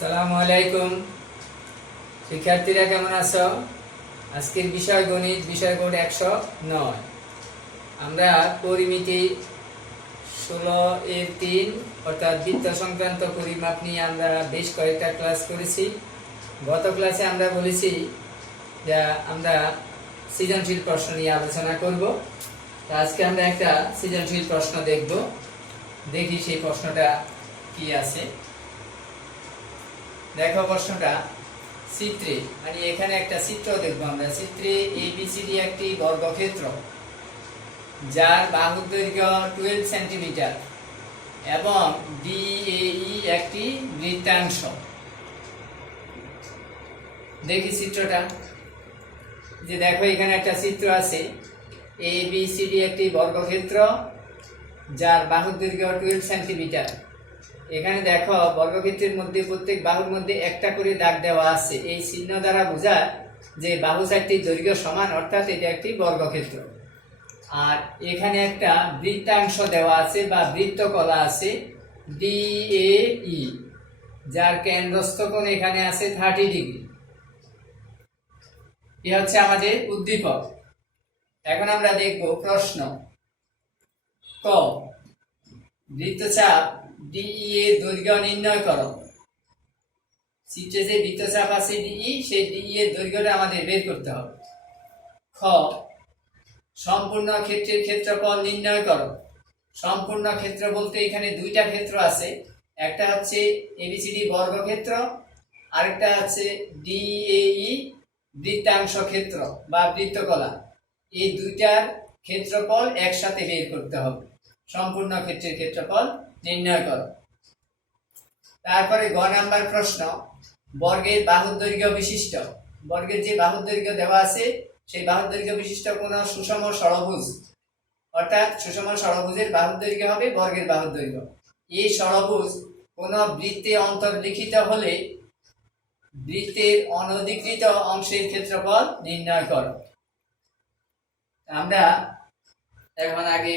আসসালামু আলাইকুম শিক্ষার্থীরা, কেমন আছো? আজকের বিষয় গণিত, বিষয় কোড 109। আমরা পরিমিতি 16-এর 3 অর্থাৎ বৃত্ত সংক্রান্ত পরিমাপ নিয়ে আমরা বেশ কয়েকটা ক্লাস করেছি। গত ক্লাসে আমরা বলেছি যে আমরা সৃজনশীল প্রশ্ন নিয়ে আলোচনা করব। তো আজকে আমরা একটা সৃজনশীল প্রশ্ন দেখব। দেখি সেই প্রশ্নটা কি আছে। দেখো প্রশ্নটা চিত্রে, মানে এখানে একটা চিত্র দেখবো আমরা। চিত্রে এবিসিডি একটি বর্গক্ষেত্র যার বাহুর দৈর্ঘ্য 12 সেন্টিমিটার এবং ডিএই একটি বৃত্তাংশ। দেখি চিত্রটা। যে দেখো এখানে একটা চিত্র আছে, এবিসিডি একটি বর্গক্ষেত্র যার বাহুর দৈর্ঘ্য 12 সেন্টিমিটার। এখানে দেখো বর্গক্ষেত্রের মধ্যে প্রত্যেক বাহুর মধ্যে একটা করে দাগ দেওয়া আছে। এই চিহ্ন দ্বারা বোঝায় যে বাহু চারটির দৈর্ঘ্য সমান, অর্থাৎ এটা একটি বর্গক্ষেত্র। আর এখানে একটা বৃত্তাংশ দেওয়া আছে বা বৃত্তকলা আছে ডিএই, যার কেন্দ্রস্থ কোণ এখানে আছে 30 ডিগ্রি। এ হচ্ছে আমাদের উদ্দীপক। এখন আমরা দেখব প্রশ্ন ক, বৃত্তচাপ ডিই এর দৈর্ঘ্য নির্ণয় করো। চিত্রে যে বৃত্তচাপ আছে ডিই, সেই ডিই এর দৈর্ঘ্যটা আমাদের বের করতে হবে। খ, সম্পূর্ণ ক্ষেত্রের ক্ষেত্রফল নির্ণয় করো। সম্পূর্ণ ক্ষেত্র বলতে এখানে দুইটা ক্ষেত্র আছে, একটা হচ্ছে এবিসিডি বর্গক্ষেত্র, আরেকটা আছে ডিএই বৃত্তাংশ ক্ষেত্র বা বৃত্তকলা। এই দুইটার ক্ষেত্রফল একসাথে বের করতে হবে। সম্পূর্ণ ক্ষেত্রের ক্ষেত্রফল নির্ণয় করো। তারপরে গ নাম্বার প্রশ্ন, বর্গের বাহুর দৈর্ঘ্য বিশিষ্ট। বর্গের যে বাহুর দৈর্ঘ্য দেওয়া আছে, সেই বাহুর দৈর্ঘ্য বিশিষ্ট কোন সুষম ষড়ভুজ, অর্থাৎ সুষম ষড়ভুজের বাহুর দৈর্ঘ্য হবে বর্গের বাহুর দৈর্ঘ্য। এই ষড়ভুজ কোন বৃত্তে অন্তর্লিখিত হলে বৃত্তের অনধিকৃত অংশের ক্ষেত্রফল নির্ণয় করো। আমরা এখন আগে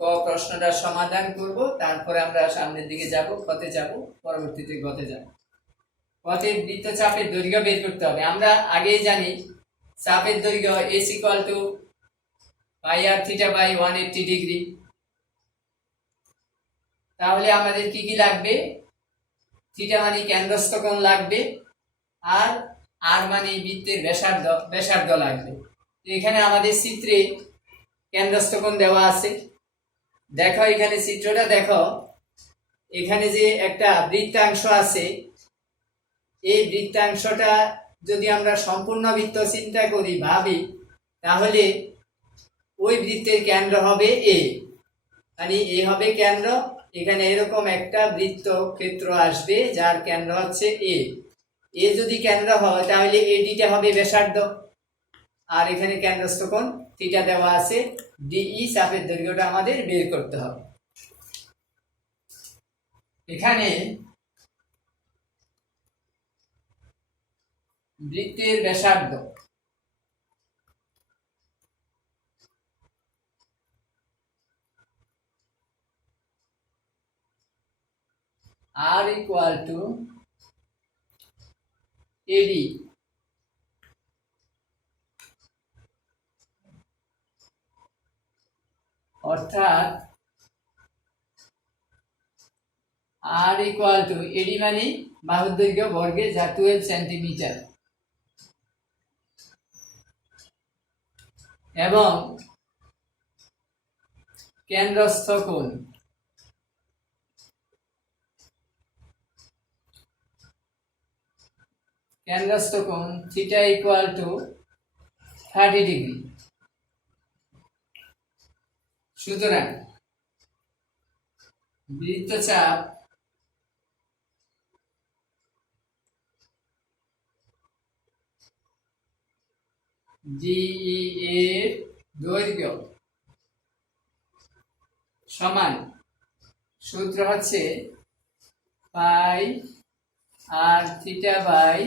ক প্রশ্নটার সমাধান করব, তারপরে আমরা সামনের দিকে যাব, কতে যাব, পরবর্তীতে গতে যাব। কতে বৃত্তচাপের দৈর্ঘ্য বের করতে হবে। আমরা আগেই জানি চাপের দৈর্ঘ্য S = পাই আর থিটা বাই 180 ডিগ্রি। তাহলে আমাদের কি কি লাগবে? থিটা মানে কেন্দ্রস্থ কোণ লাগবে, আর আর মানে বৃত্তের ব্যাসার্ধ লাগবে। এখানে আমাদের চিত্রে কেন্দ্রস্থ কোণ দেওয়া আছে। দেখো এখানে চিত্রটা দেখো, এখানে যে একটা বৃত্তাংশ আছে, এই বৃত্তাংশটা যদি আমরা সম্পূর্ণ বৃত্ত চিন্তা করি, ভাবি, তাহলে ওই বৃত্তের কেন্দ্র হবে এ, মানে এ হবে কেন্দ্র। এখানে এরকম একটা বৃত্ত ক্ষেত্র আসবে যার কেন্দ্র হচ্ছে এ। এ যদি কেন্দ্র হয় তাহলে এডিটা হবে ব্যাসার্ধ, আর এখানে কেন্দ্রস্থ কোণ থিটা দেওয়া আছে। ডিই চাপের দৈর্ঘ্যটা আমাদের বের করতে হবে। এখানে বৃত্তের ব্যাসার্ধ R = AD, অর্থাৎ R = AD মানে বাহুর দৈর্ঘ্য বর্গে, যা 12 সেন্টিমিটার, এবং কেন্দ্রস্থ কোণ থিটা = 30 ডিগ্রি। সুতরাং বৃত্তচাপ ডিই এর দৈর্ঘ্য সমান, সূত্র হচ্ছে পাই আর থিটা বাই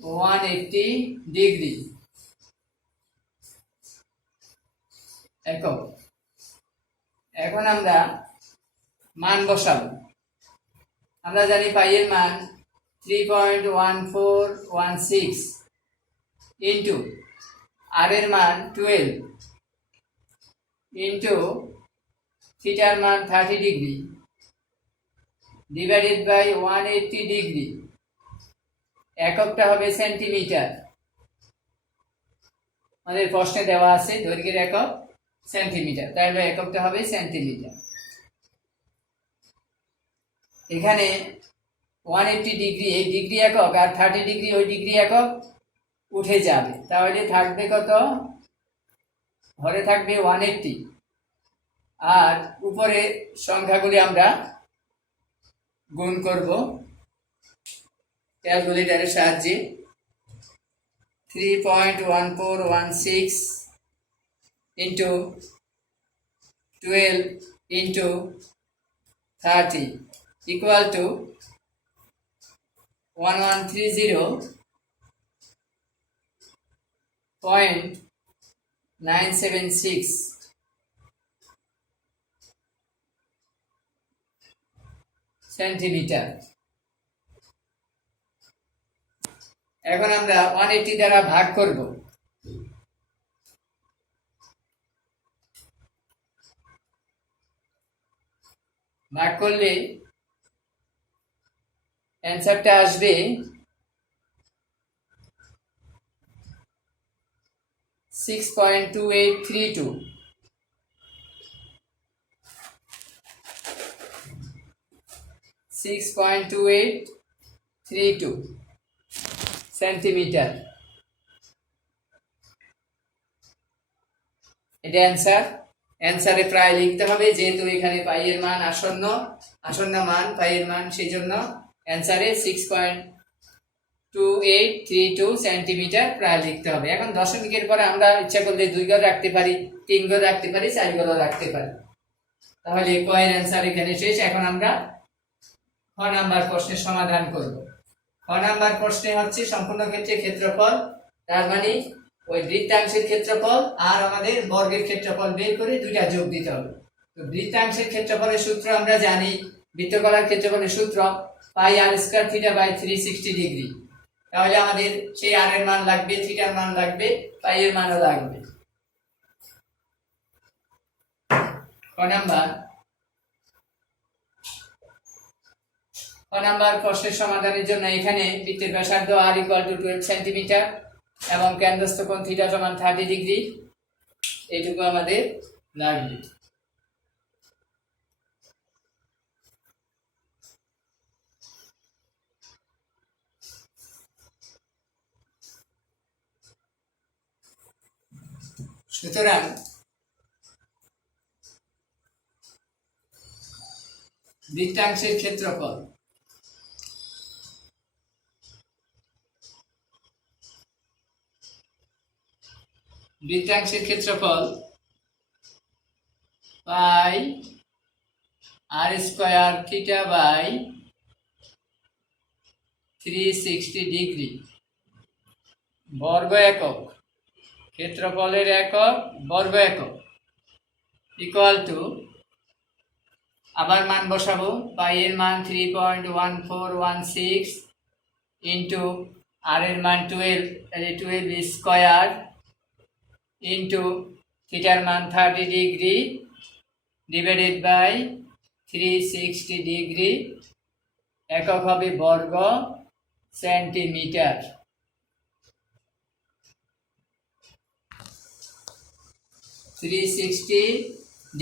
180 ডিগ্রি একক। এখন আমরা মান বসাবো। আমরা জানি পাই এর মান 3.1416 ইন্টু আর এর মান 12 ইন্টু থিটার মান 30 ডিগ্রি ডিভাইডেড বাই 180 ডিগ্রি, এককটা হবে সেন্টিমিটার। আমাদের প্রশ্নে দেওয়া আছে দৈর্ঘ্যের একক সেন্টিমিটার, তাহলে এককটা হবে সেন্টিমিটার। এখানে 180 ডিগ্রি এই ডিগ্রি একক আর 30 ডিগ্রি ওই ডিগ্রি একক উঠে যাবে, তাহলে থাকবে কত? ঘরে থাকবে 180 আর উপরে সংখ্যাগুলি আমরা গুণ করব ক্যালকুলেটরের সাহায্যে। 3.1416 into 12 into 30 equal to 1130.976 centimetre. এখন আমরা 180 দ্বারা ভাগ করব। ভাগ করলে অ্যান্সারটা আসবে 6.2832। 6.2832 সেন্টিমিটার। এটা অ্যান্সারে প্রায় লিখতে হবে, যেহেতু এখানে পাইয়ের মান আসন্ন মান পাইয়ের মান, সেই জন্য অ্যান্সারে 6.2832 সেন্টিমিটার প্রায় লিখতে হবে। এখন দশমিকের পরে আমরা ইচ্ছা করলে 2 ঘর রাখতে পারি, 3 ঘর রাখতে পারি, 4 ঘর রাখতে পারি। তাহলে কয়ের অ্যান্সার এখানে শেষ। এখন আমরা খ নাম্বার প্রশ্নের সমাধান করব। খ নাম্বার প্রশ্নে হচ্ছে সম্পূর্ণ ক্ষেত্রে ক্ষেত্রফল, তার মানে ওই বৃত্তাংশের ক্ষেত্রফল আর আমাদের বর্গের ক্ষেত্রফল বের করে দুইটা যোগ দিতে হবে। তো বৃত্তাংশের ক্ষেত্রফলের সূত্র আমরা জানি, বৃত্তকলার ক্ষেত্রফলের সূত্র পাই আর স্কয়ার থিটা বাই 360 ডিগ্রি। তাহলে আমাদের সেই আর এর মান লাগবে, থিটার মান লাগবে, পাই এর মানও লাগবে। ক নাম্বার প্রশ্নের সমাধানের জন্য এখানে বৃত্তের ব্যাসার্ধ r = 12 সেন্টিমিটার এবং কেন্দ্রস্থ কোণ থিটা সমান 30 ডিগ্রি, এইটুকু আমাদের লাগবে। সুতরাং বৃত্তাংশের ক্ষেত্রফল পাই আর স্কয়ার থিটা বাই 360 ডিগ্রি, বর্গ একক, ক্ষেত্রফলের একক বর্গ একক, ইকুয়াল টু, আবার মান বসাবো, পাই এর মান 3.1416 ইন্টু আর এর মান 12, তাহলে 12 স্কয়ার ইন্টু থিটার মান 30 ডিগ্রি ডিভাইডেড বাই 360 ডিগ্রি, একক হবে বর্গ সেন্টিমিটার।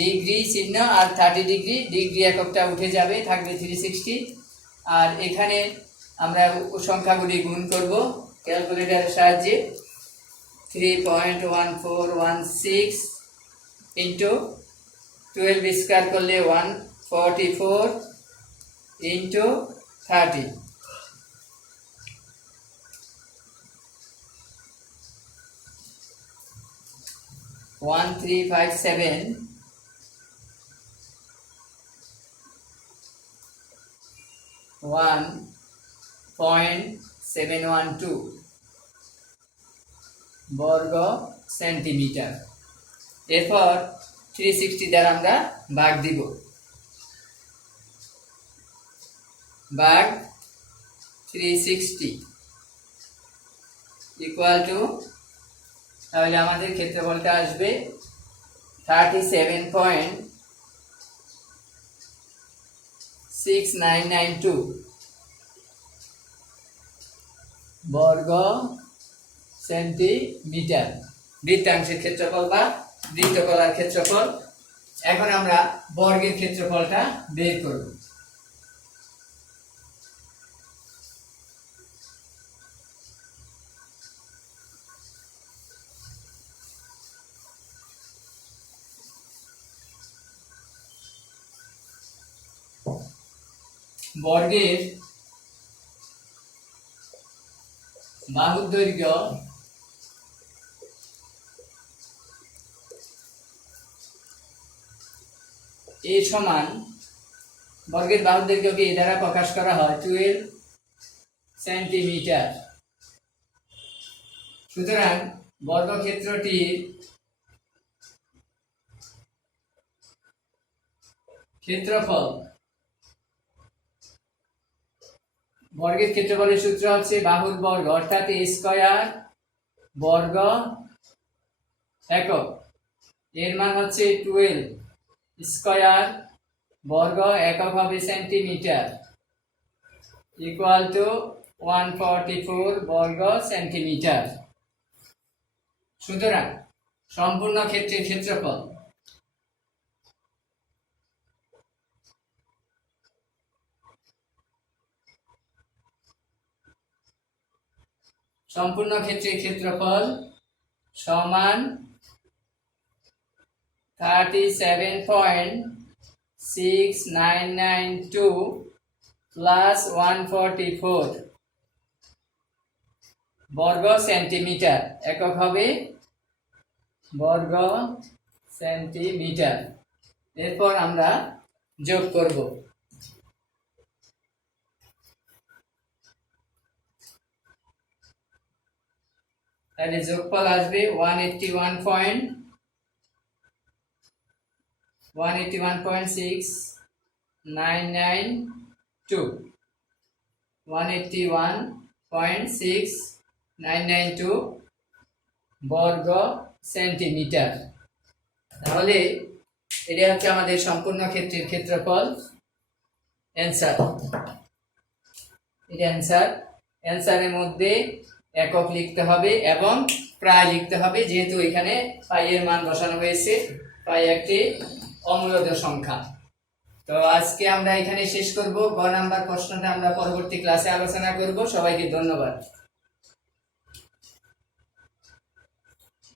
ডিগ্রি চিহ্ন আর 30 ডিগ্রি, ডিগ্রি এককটা উঠে যাবে, থাকবে 360। আর এখানে আমরা সংখ্যাগুলি গুণ করব ক্যালকুলেটরের সাহায্যে। 3.1416 ইন্টু 12 স্কয়ার করলে 144 ইন্টু 30, 1357 1.712 বর্গ সেন্টিমিটার। এরপর 360 দ্বারা আমরা ভাগ দিব, ভাগ 360 ইকুয়াল টু, তাহলে আমাদের ক্ষেত্রফলটা আসবে 37.6992 বর্গ সেন্টিমিটার, বৃত্তাংশের ক্ষেত্রফল বা বৃত্তকলার ক্ষেত্রফল। এখন আমরা বর্গের ক্ষেত্রফলটা বের করব। বর্গের বাহুর দৈর্ঘ্য এ সমান, বর্গের বাহুর দৈর্ঘ্যকে এ দ্বারা প্রকাশ করা হয় 12 সেন্টিমিটার। সুতরাং বর্গক্ষেত্রটির ক্ষেত্রফল, বর্গের ক্ষেত্রফলের সূত্র হচ্ছে বাহুর বর্গ অর্থাৎ এ স্কয়ার বর্গ একক, এর মান হচ্ছে 12 স্কয়ার বর্গ একক হবে সেন্টিমিটার ইকুয়াল টু 144 বর্গ সেন্টিমিটার। সুতরাং সম্পূর্ণ ক্ষেত্রের ক্ষেত্রফল সমান 37.6992 প্লাস 144 বর্গ সেন্টিমিটার, একক হবে বর্গ সেন্টিমিটার। এরপর আমরা যোগ করব। তাহলে যোগফল আসবে 181.6992 বর্গ সেন্টিমিটার। তাহলে এটা হচ্ছে আমাদের সম্পূর্ণ ক্ষেত্রের ক্ষেত্রফল। অ্যান্সার, এটা অ্যান্সারের মধ্যে একক লিখতে হবে এবং প্রায় লিখতে হবে, যেহেতু এখানে পাই এর মান বসানো হয়েছে। পাই একটি অমূলদ সংখ্যা। তো আজকে আমরা এখানে শেষ করব। গ নাম্বার প্রশ্নটা আমরা পরবর্তী ক্লাসে আলোচনা করব। সবাইকে ধন্যবাদ।